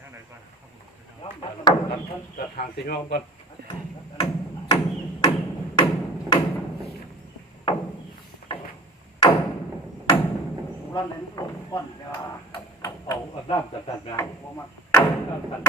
ทางไหนก่อนทางสีม่วงก่อนร้อนนั้นลงก้อนเวลาเอาด้ามจัดงานพวกมันด้ามจัด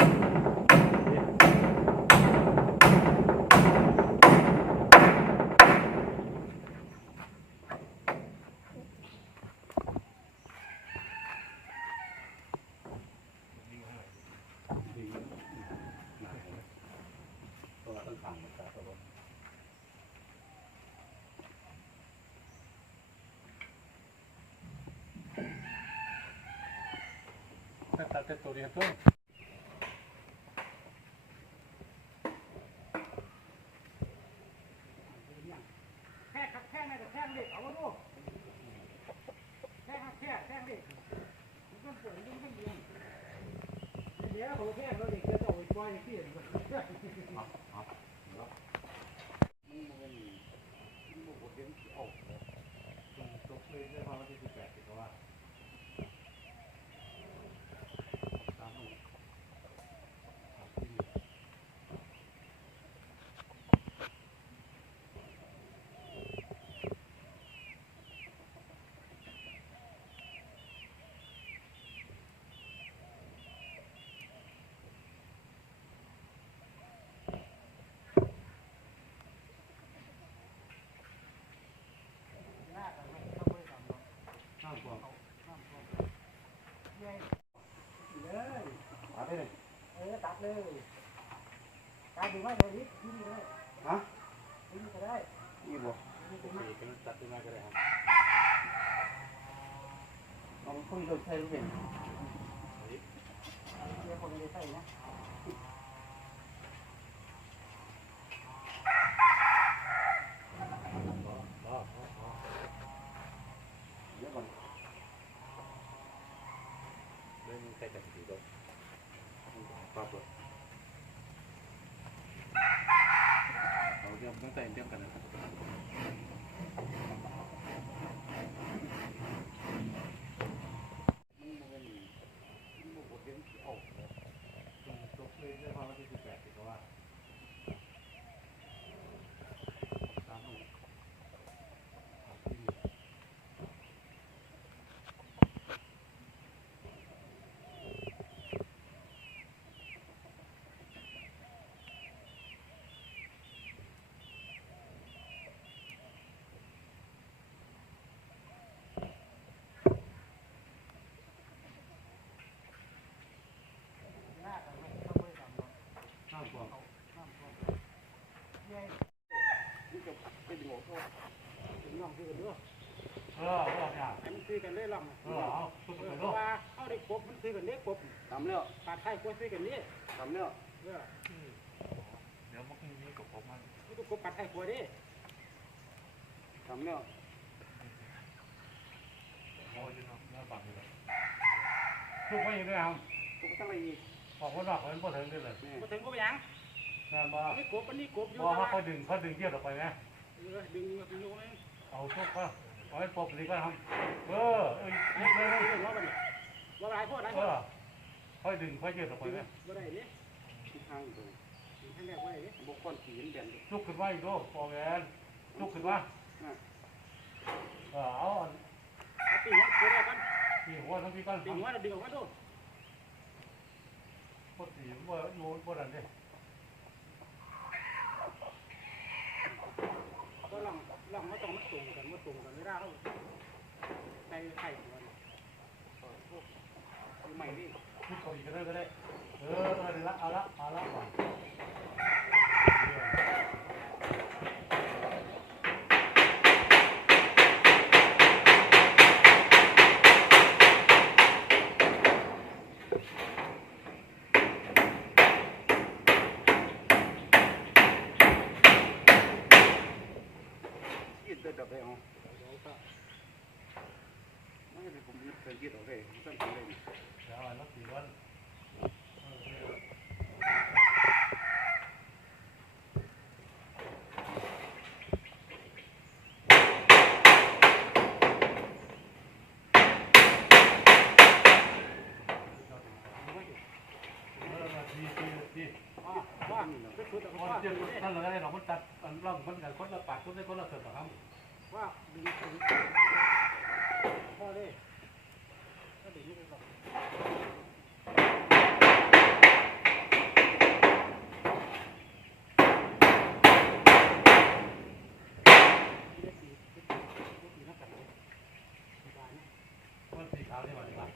ตัดตัวเดียวตัวแค่ครับแค่ไหนแต่แค่เล็กเอาดูแค่ครับแค่เล็กมันก็ปวดมันก็เย็นเดี๋ยวผมแค่เราเด็กจะต้องไปปล่อยที่อื่นมันมันโหดเย็นออกตกเลยได้มาวันที่18เพราะว่าตัดเลยตัดดูไหมเดี๋ยวนี้ที่นี่เลยฮะที่นี่ก็ได้นี่บ่ตัดตัวมาก็ได้ครับลองคุยโดยใช้รู้เป็นเดี๋ยวคนไม่ได้ใส่นะเดี๋ยวก่อนเรื่องใส่แต่สีตัวปั๊บเลยเราเตรียมต้องใส่เตรียมกันนะครับมันซื้อกันเลยลำว่าเอาได้กบมันซื้อกันเล็กกบทำแล้วปลาไทยกบซื้อกันนี่ทำแล้วเดี๋ยวมันมีกบมันนี่ก็กบปลาไทยกบดิทำแล้วโอ้ยเนาะน่าปังเลยทุกไม่ยังได้ทำทุกตั้งอะไรอีกบอกว่าหนักมันพอถึงได้เลยพอถึงก็ไปยังงานบ้านี่กบมันนี่กบอยู่ว่าเขาดึงเทียบออกไปไงดึงโยงเอาทุกก็เอาให้ปกติก็ทำนี่เลยว่าอะไรว่าอะไรพ่ออะไรพ่อค่อยดึงค่อยเทียบออกไปไงว่าอะไรนี่ทางตรงทางแรกว่าอะไรนี่บุกก้อนขีนเด่นลุกขึ้นมาอีกด้วยพอแกนลุกขึ้นมาเอาปีหัวตัวแรกกันปีหัวทั้งปีกันปีหัวเราดึงออกมาดูพอตีว่าโน้ตว่าดันเด้ก็ลองมาตรงมาตรงกันไม่ได้เขาใส่ไข่หัวใหม่ดิพูดอีกก็ได้เอาละก่อนดับได้เอาไม่ใช่ผมเคยคิดเอาได้ต้องทำได้เดี๋ยวนักตีวัน ร่องมันกับคนละปากคนละเสริมครับ ว่าดึงถึงพอเลยก็ดึงนี่ไปก่อนมันสีขาวนี่หว่าดีกว่า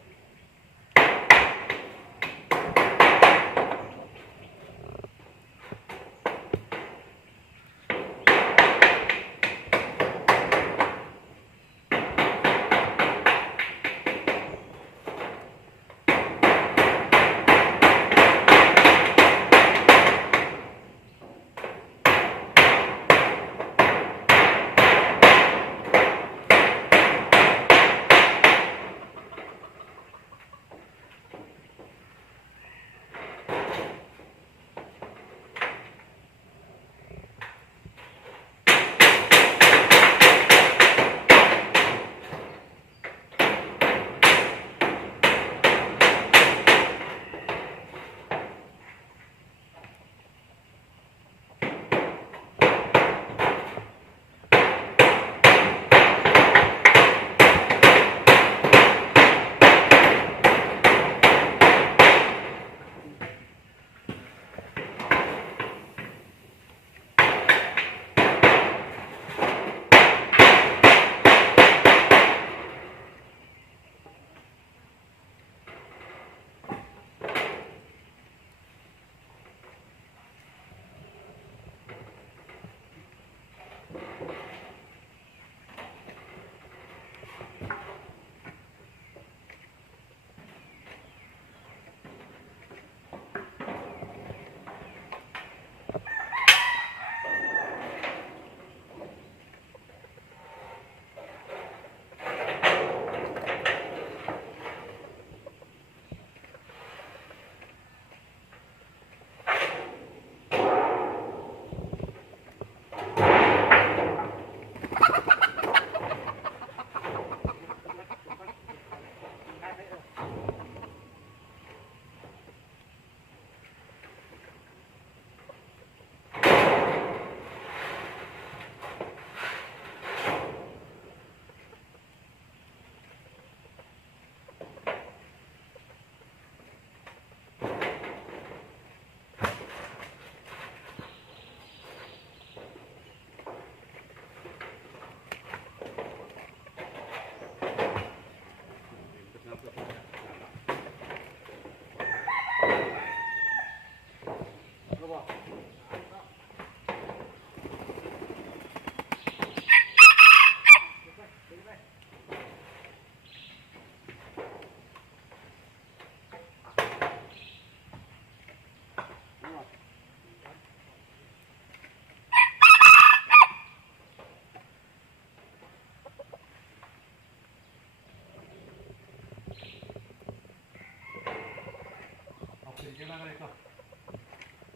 เป็นยังไงกันเลยก็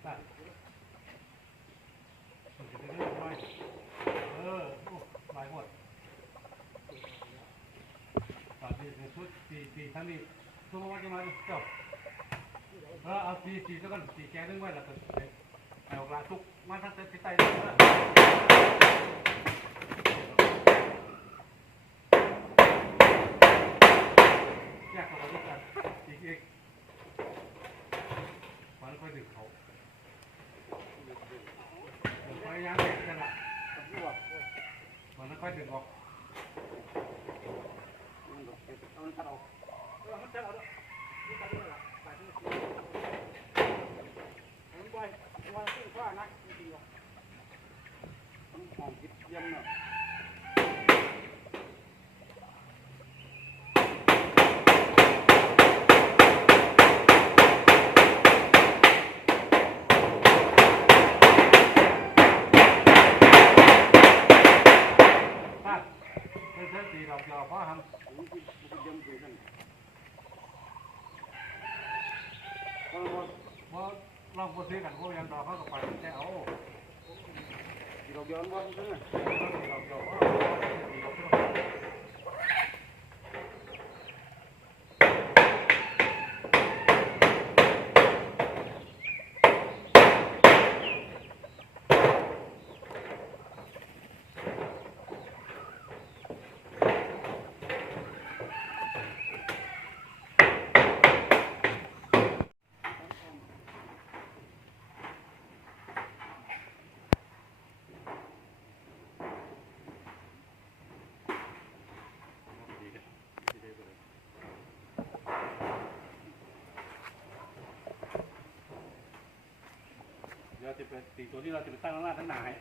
ได้มันจะได้เรื่องไหมหลายหมดตอนนี้ในชุดสี่ทั้งนี้ทุกวันจะมาจบเอาสี่แล้วก็สี่แกนึงไว้แล้วก็เอากระทุกมาทั้งที่ใต้ด้วยแยกตัวกันอีกมันค่อยดึงเขาพยายามเด็กกันละมันค่อยดึงออกมันตัดออกมันตัดออกมันตัดออกตัดที่มันไปวันที่ว่านะจริงๆมันหอมกินเยี่ยมเนาะเราเพราะทำเพราะลองพูดกันพวกยังรอเขาต่อไปแค่เอาเราย้อนว่าใช่ไหมเรา จะเป็นสี่ตัวนี้เราจะไปตั้งข้างหน้าทั้งหนาให้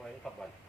ไว้ขับวัน